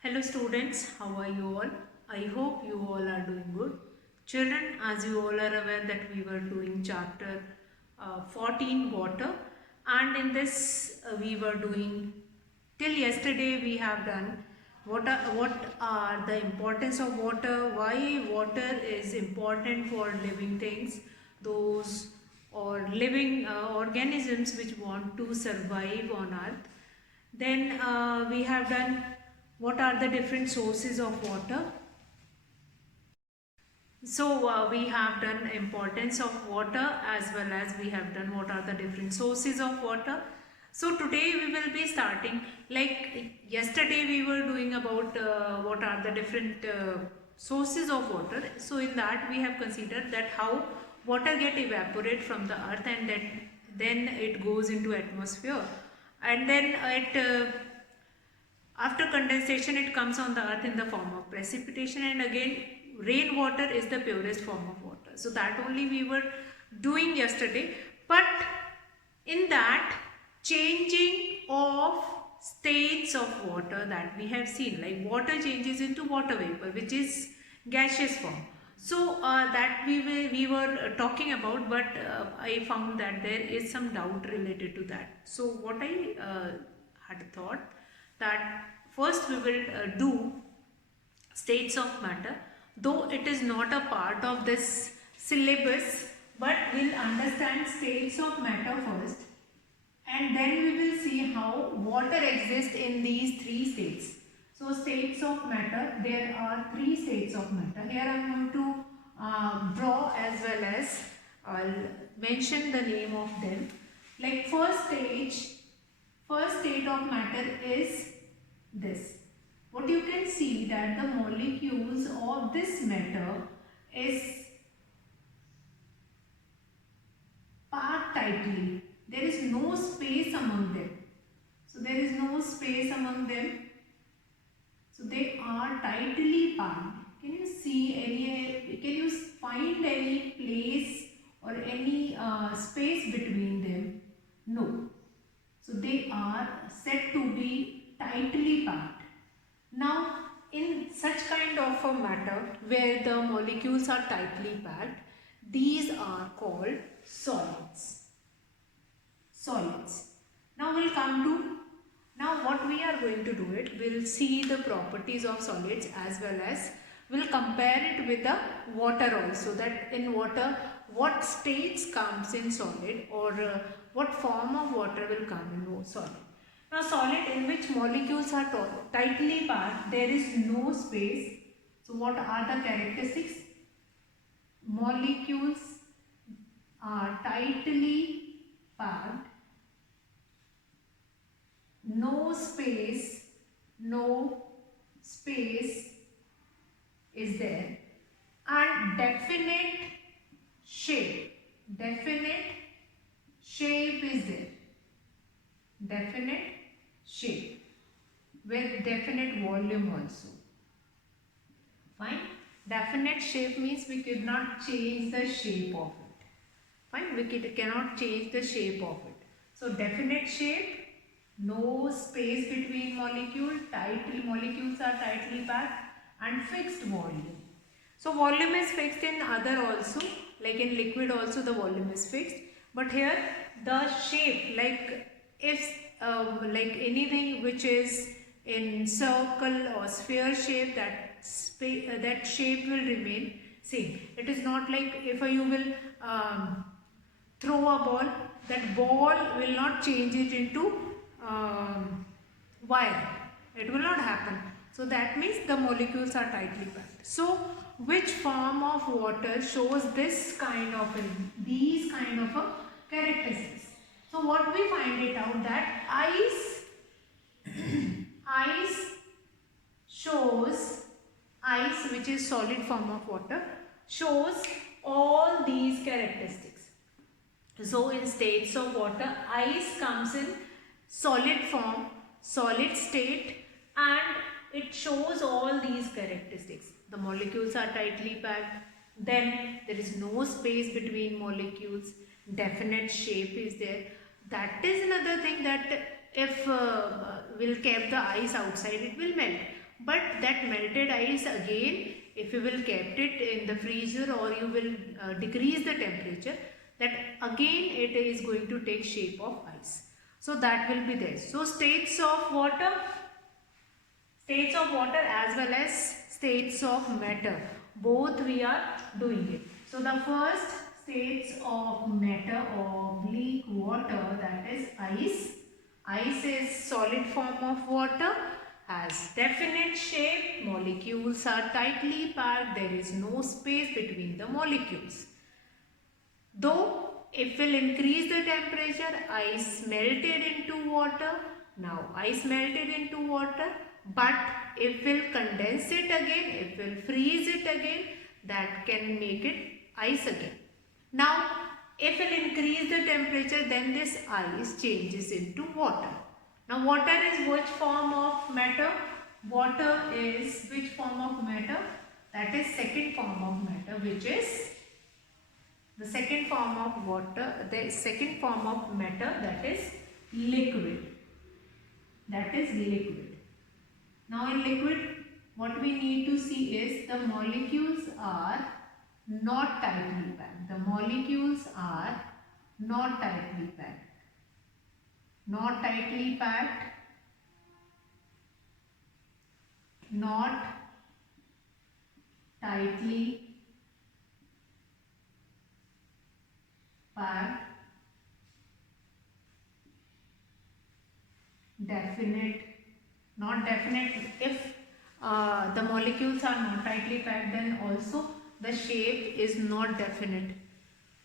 Hello students, how are you all? I hope you all are doing good. Children, as you all are aware that we were doing chapter 14 water, and in this we were doing till yesterday we have done what are the importance of water, why water is important for living things, those or living organisms which want to survive on earth. Then we have done what are the different sources of water. So we have done importance of water as well as we have done what are the different sources of water. So today we will be starting like yesterday we were doing about what are the different sources of water. So in that we have considered that how water get evaporate from the earth and then it goes into atmosphere, and then it after condensation, it comes on the earth in the form of precipitation, and again, rainwater is the purest form of water. So, that only we were doing yesterday. But in that, changing of states of water that we have seen, like water changes into water vapor, which is gaseous form. So that we were talking about, but I found that there is some doubt related to that. So what I had thought that first we will do states of matter, though it is not a part of this syllabus, but we'll understand states of matter first, and then we will see how water exists in these three states. So states of matter, there are three states of matter. Here I am going to draw as well as I'll mention the name of them. Like first state of matter is this. What you can see that the molecules of this matter is packed tightly. There is no space among them. So there is no space among them. So they are tightly packed. Can you see any? Can you find any place or any space between them? No. So they are said to be tightly packed. Now, in such kind of a matter where the molecules are tightly packed, these are called solids. Solids. Now we'll come to, now what we are going to do it, we'll see the properties of solids as well as we'll compare it with the water also, that in water what states comes in solid, or what form of water will come in solid. Now solid in which molecules are tightly packed, there is no space. So what are the characteristics? Molecules are tightly packed, no space is there, and shape definite shape is there, definite shape with definite volume also. Fine. Definite shape means we cannot change the shape of it. Fine. We cannot change the shape of it. So definite shape, no space between molecules are tightly packed, and fixed volume. So volume is fixed in other also, like in liquid also the volume is fixed. But here the shape, like if like anything which is in circle or sphere shape, that shape will remain same. It is not like if you will throw a ball, that ball will not change it into wire. It will not happen. So that means the molecules are tightly packed. So which form of water shows this kind of these kind of a characteristics? So what we find it out that ice ice shows, ice which is solid form of water shows all these characteristics. So in states of water, ice comes in solid form, solid state, and it shows all these characteristics. The molecules are tightly packed, then there is no space between molecules, definite shape is there. That is another thing, that if we'll keep the ice outside, it will melt. but that melted ice again, if you will kept it in the freezer or you will decrease the temperature, that again it is going to take shape of ice. So that will be there. So states of water as well as states of matter, both we are doing it. So the first states of matter or bleak water, that is ice. Ice is solid form of water, has definite shape, molecules are tightly packed, there is no space between the molecules. Though if we'll increase the temperature, ice melted into water. Now ice melted into water, but if we'll condense it again, if we'll freeze it again, that can make it ice again. Now if we'll increase the temperature, then this ice changes into water. Now water is which form of matter? Water is which form of matter? That is second form of matter, which is the second form of water, the second form of matter, that is liquid. That is liquid. Now in liquid, what we need to see is the molecules are not tightly packed. The molecules are not tightly packed. Not tightly packed. Not tightly packed. Definite, not definite. If the molecules are not tightly packed, then also the shape is not definite.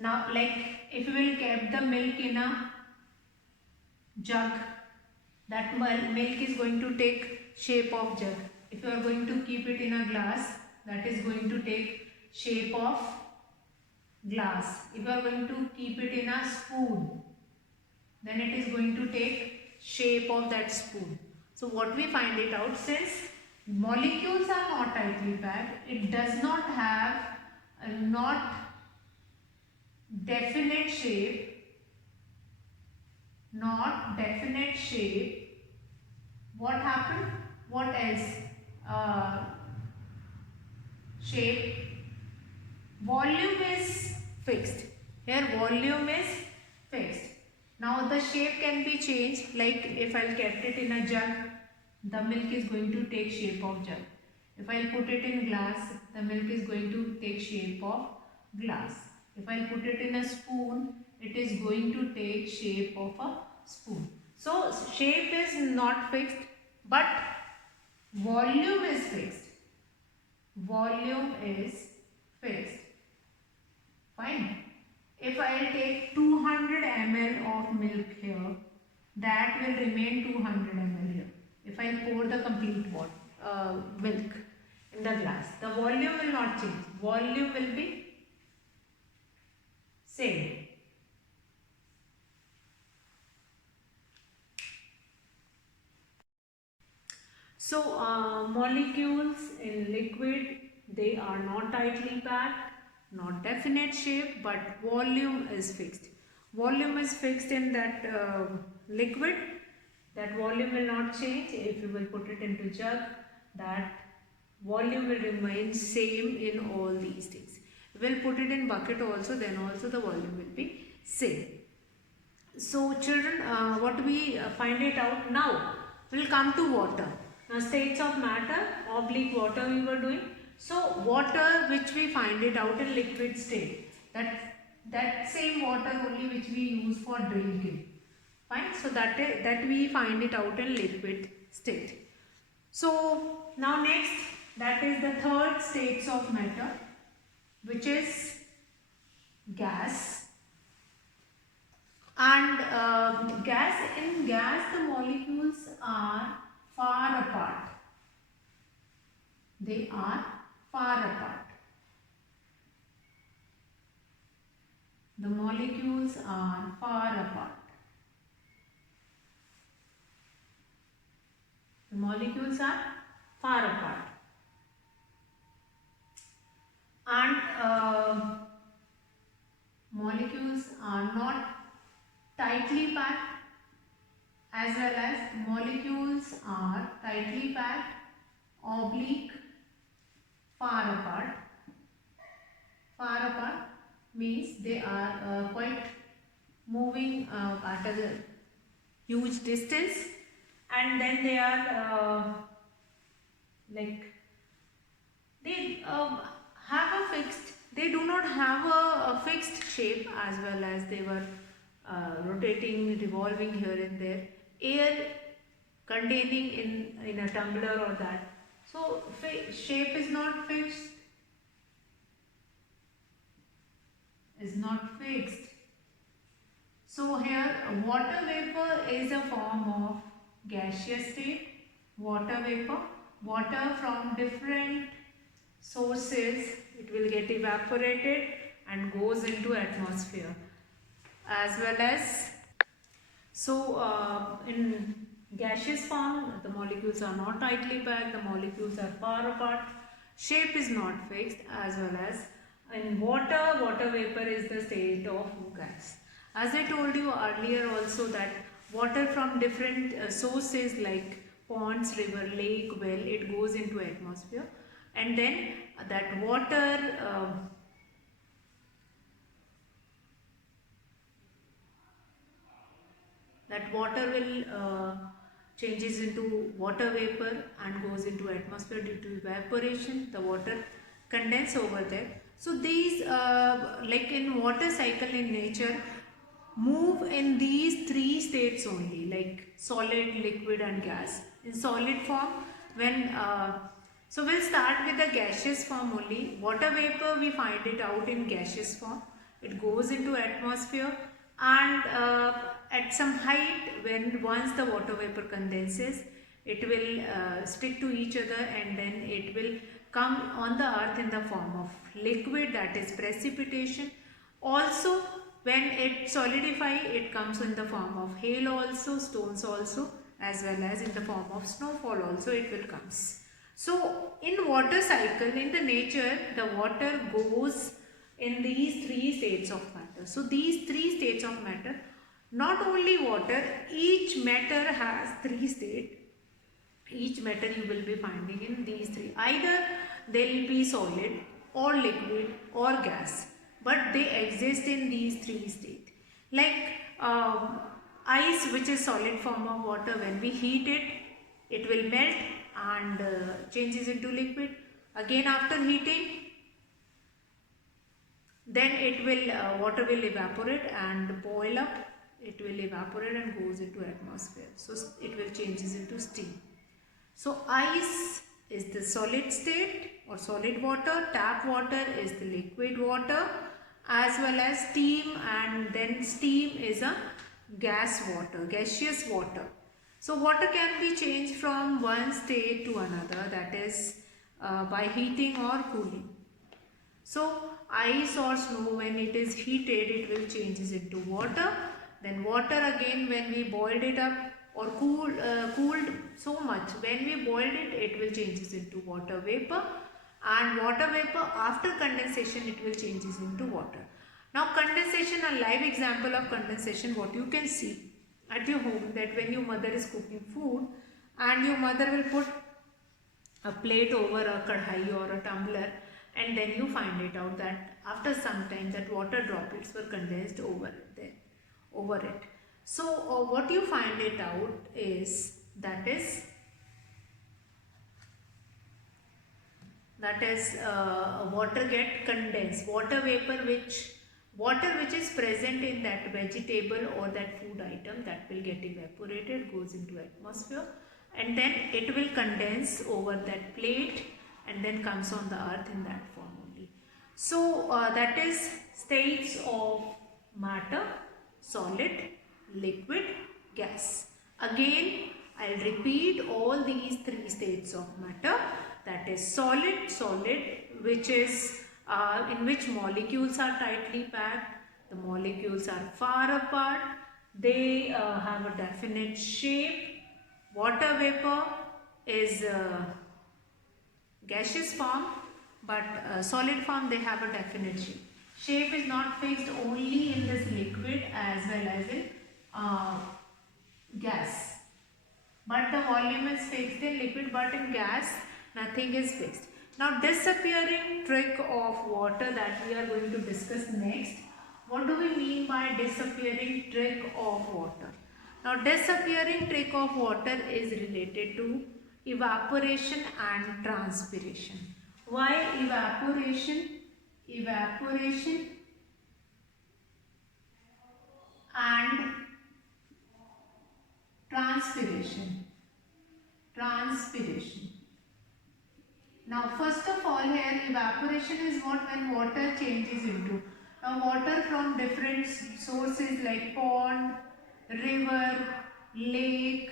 Now like if you will keep the milk in a jug, that milk is going to take shape of jug. If you are going to keep it in a glass, that is going to take shape of glass. If you are going to keep it in a spoon, then it is going to take shape of that spoon. So what we find it out, since molecules are not tightly packed, it does not have a not definite shape, not definite shape. What happened? What else? Shape. Volume is fixed. Here volume is fixed. Now the shape can be changed, like if I kept it in a jug, the milk is going to take shape of jug. If I put it in glass, the milk is going to take shape of glass. If I put it in a spoon, it is going to take shape of a spoon. So shape is not fixed, but volume is fixed. Volume is fixed. Fine. If I will take 200 ml of milk here, that will remain 200 ml here. If I pour the complete milk in the glass, the volume will not change. Volume will be same. So molecules in liquid, they are not tightly packed, not definite shape, but volume is fixed. Volume is fixed in that liquid. That volume will not change. If you will put it into jug, that volume will remain same in all these things. We will put it in bucket also, then also the volume will be same. So children, what we find it out now, we'll come to water. Now states of matter, oblique water we were doing. So water which we find it out in liquid state, that same water only which we use for drinking. Fine. So that we find it out in liquid state. So now next, that is the third states of matter, which is gas. And in gas the molecules are far apart. They are far apart. The molecules are far apart. The molecules are far apart. And molecules are not tightly packed, as well as molecules are tightly packed oblique, far apart. Far apart means they are quite moving at a huge distance, and then they are like they have a fixed, they do not have a fixed shape, as well as they were rotating, revolving here and there, air containing in a tumbler or that. So shape is not fixed, is not fixed. So here water vapor is a form of gaseous state. Water vapor, water from different sources, it will get evaporated and goes into atmosphere, as well as, so in gaseous form the molecules are not tightly packed, the molecules are far apart, shape is not fixed, as well as in water, water vapor is the state of gas. As I told you earlier also that water from different sources like ponds, river, lake, well, it goes into atmosphere, and then that water will changes into water vapor and goes into atmosphere due to evaporation. The water condense over there. So these like in water cycle in nature move in these three states only, like solid, liquid and gas. In solid form, when so we'll start with the gaseous form only. Water vapor, we find it out in gaseous form. It goes into atmosphere, and at some height, when once the water vapor condenses, it will stick to each other, and then it will come on the earth in the form of liquid, that is precipitation. Also when it solidify, it comes in the form of hail also, stones also, as well as in the form of snowfall also it will comes. So in water cycle, in the nature, the water goes in these three states of matter. So these three states of matter, not only water, each matter has three states. Each matter you will be finding in these three. Either they will be solid or liquid or gas, but they exist in these three states. Like ice, which is solid form of water, when we heat it, it will melt and changes into liquid. Again after heating, then it will water will evaporate and boil up, it will evaporate and goes into atmosphere, so it will changes into steam. So ice is the solid state or solid water, tap water is the liquid water, as well as steam, and then steam is a gas water, gaseous water. So water can be changed from one state to another, that is by heating or cooling. So ice or snow, when it is heated, it will changes into water. Then water again, when we boiled it up or cooled so much, when we boiled it, it will changes into water vapor. And water vapor, after condensation, it will changes into water. Now condensation, a live example of condensation, what you can see at your home, that when your mother is cooking food and your mother will put a plate over a kadhai or a tumbler, and then you find it out that after some time that water droplets were condensed over it. So what you find it out is that is water get condensed, water which is present in that vegetable or that food item, that will get evaporated, goes into atmosphere, and then it will condense over that plate and then comes on the earth in that form only. So that is states of matter: solid, liquid, gas. Again I'll repeat all these three states of matter. That is solid, which is in which molecules are tightly packed, the molecules are far apart, they have a definite shape. Water vapor is gaseous form, but solid form, they have a definite shape. Shape is not fixed only in this liquid as well as in gas, but the volume is fixed in liquid, but in gas Nothing is fixed. Now disappearing trick of water that we are going to discuss next. What do we mean by disappearing trick of water? Now disappearing trick of water is related to evaporation and transpiration. Why evaporation? Evaporation and transpiration. Transpiration. Now first of all here evaporation is what when water changes into. Now water from different sources like pond, river, lake,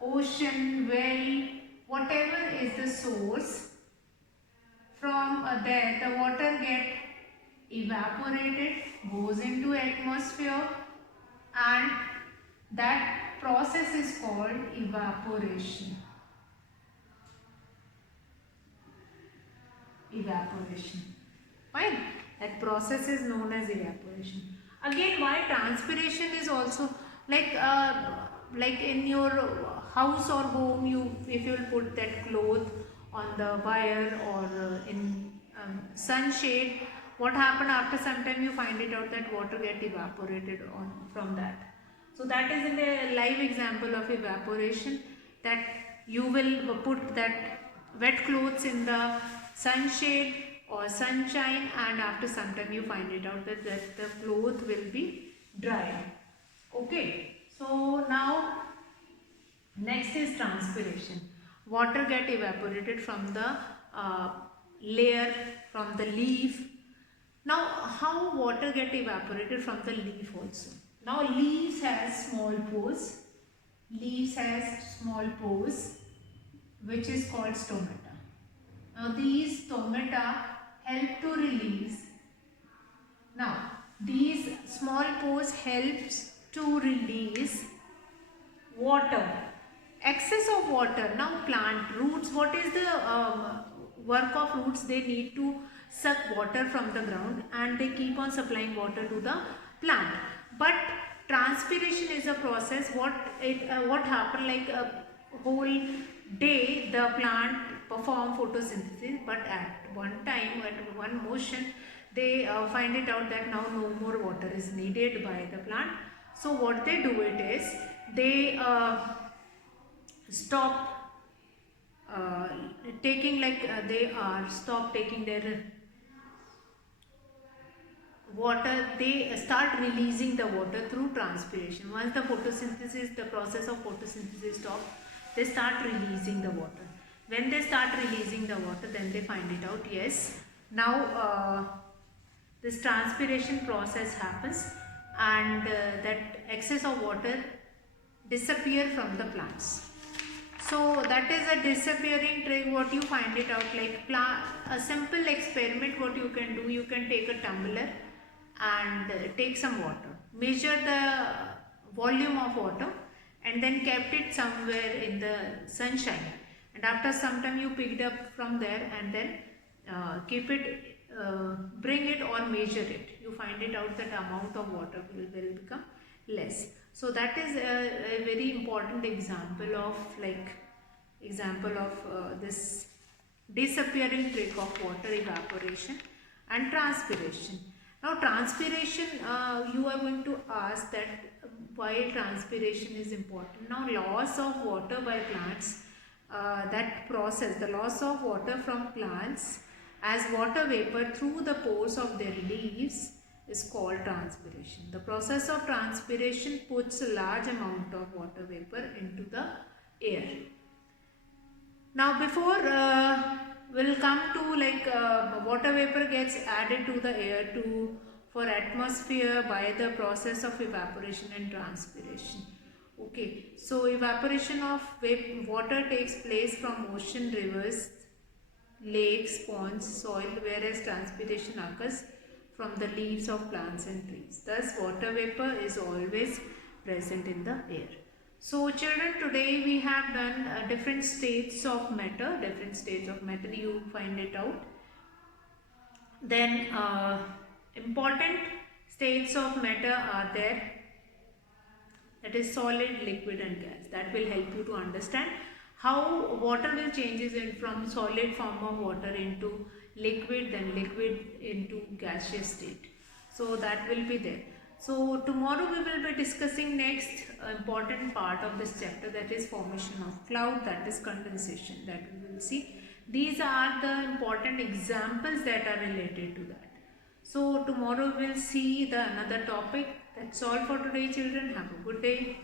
ocean, well, whatever is the source, from there the water get evaporated, goes into atmosphere, and that process is called evaporation. Evaporation. Fine. That process is known as evaporation. Again, why transpiration is also like in your house or home, you if you will put that cloth on the wire or in sunshade, what happened after some time you find it out that water get evaporated on from that. So that is in a live example of evaporation, that you will put that wet clothes in the sunshade or sunshine, and after some time you find it out that the cloth will be dry. Okay, so now next is transpiration. Water get evaporated from the layer, from the leaf. Now how water get evaporated from the leaf also? Now leaves has small pores. Leaves has small pores which is called stomata. Now these stomata help to release. Now these small pores helps to release water. Excess of water. Now plant roots, what is the work of roots? They need to suck water from the ground and they keep on supplying water to the plant. But transpiration is a process what happen, like a whole day the plant perform photosynthesis, but at one time, at one motion, they find it out that now no more water is needed by the plant. So what they do it is they stop taking stop taking their water, they start releasing the water through transpiration. Once the photosynthesis, the process of photosynthesis stops, they start releasing the water. When they start releasing the water, then they find it out, yes, now this transpiration process happens, and that excess of water disappear from the plants. So that is a disappearing trick. What you find it out, like a simple experiment what you can do, you can take a tumbler and take some water, measure the volume of water and then kept it somewhere in the sunshine, and after some time you picked up from there and then keep it, bring it or measure it, you find it out that amount of water will become less. So that is a very important example of this disappearing trick of water, evaporation and transpiration. Now transpiration, you are going to ask that why transpiration is important. Now loss of water by plants, that process, the loss of water from plants as water vapor through the pores of their leaves is called transpiration. The process of transpiration puts a large amount of water vapor into the air. Now before we'll come to water vapor gets added to the air for atmosphere by the process of evaporation and transpiration. Okay, so evaporation of water takes place from ocean, rivers, lakes, ponds, soil, whereas transpiration occurs from the leaves of plants and trees. Thus water vapor is always present in the air. So children, today we have done different states of matter, you find it out. Then important states of matter are there, that is solid, liquid and gas. That will help you to understand how water will changes in from solid form of water into liquid, then liquid into gaseous state. So that will be there. So tomorrow we will be discussing next important part of this chapter, that is formation of cloud, that is condensation, that we will see. These are the important examples that are related to that. So tomorrow we'll see the another topic. That's all for today, children. Have a good day.